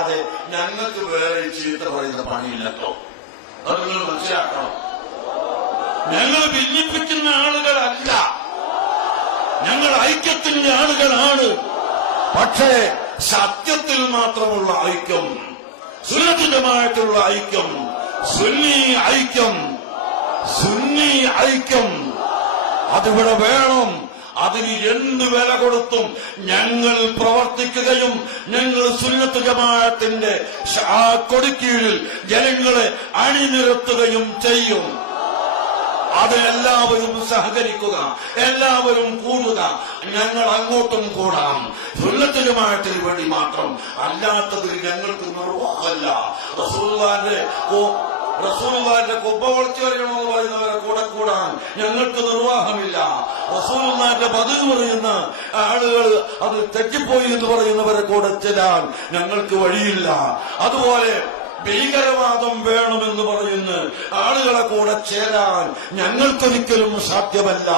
അതെ, ഞങ്ങൾക്ക് വേറെ ചീത്ത പറയുന്ന പണിയില്ലട്ടോ. അത് നിങ്ങൾ മനസ്സിലാക്കണം. ഞങ്ങൾ ഭിന്നിപ്പിക്കുന്ന ആളുകളല്ല, ഞങ്ങൾ ഐക്യത്തിന്റെ ആളുകളാണ്. പക്ഷേ സത്യത്തിൽ മാത്രമുള്ള ഐക്യം, സുന്നത്തുമായിട്ടുള്ള ഐക്യം, സുന്നി ഐക്യം, സുന്നി ഐക്യം അതിവിടെ വേണം. അതിന് എന്ത് വില കൊടുത്തും ഞങ്ങൾ പ്രവർത്തിക്കുകയും ഞങ്ങൾ സുന്നത്ത് ജമാഅത്തിന്റെ ആ കൊടിക്കീഴിൽ ജനങ്ങളെ അണിനിരത്തുകയും ചെയ്യും. അത് എല്ലാവരും സഹകരിക്കുക, എല്ലാവരും കൂടുക. ഞങ്ങൾ അങ്ങോട്ടും കൂടാം, സുന്നത്ത് ജമാഅത്തിന് വേണ്ടി മാത്രം. അല്ലാത്തതിൽ ഞങ്ങൾക്ക് നിർവാഹമല്ല. റസൂലുള്ളാഹിന്റെ കുബ്ബ വളച്ചു വരണമെന്ന് പറയുന്നവരെ കൂടെ കൂടാൻ ഞങ്ങൾക്ക് നിർവാഹമില്ല. റസൂലുള്ളാഹിന്റെ ബദൽ പറയുന്ന ആളുകൾ അത് തെറ്റിപ്പോയി എന്ന് പറയുന്നവരെ കൂടെ ചെല്ലാൻ ഞങ്ങൾക്ക് വഴിയില്ല. അതുപോലെ ഭീകരവാദം വേണമെന്ന് പറയുന്ന ആളുകളെ കൂടെ ചേരാൻ ഞങ്ങൾക്കൊരിക്കലും സാധ്യമല്ല.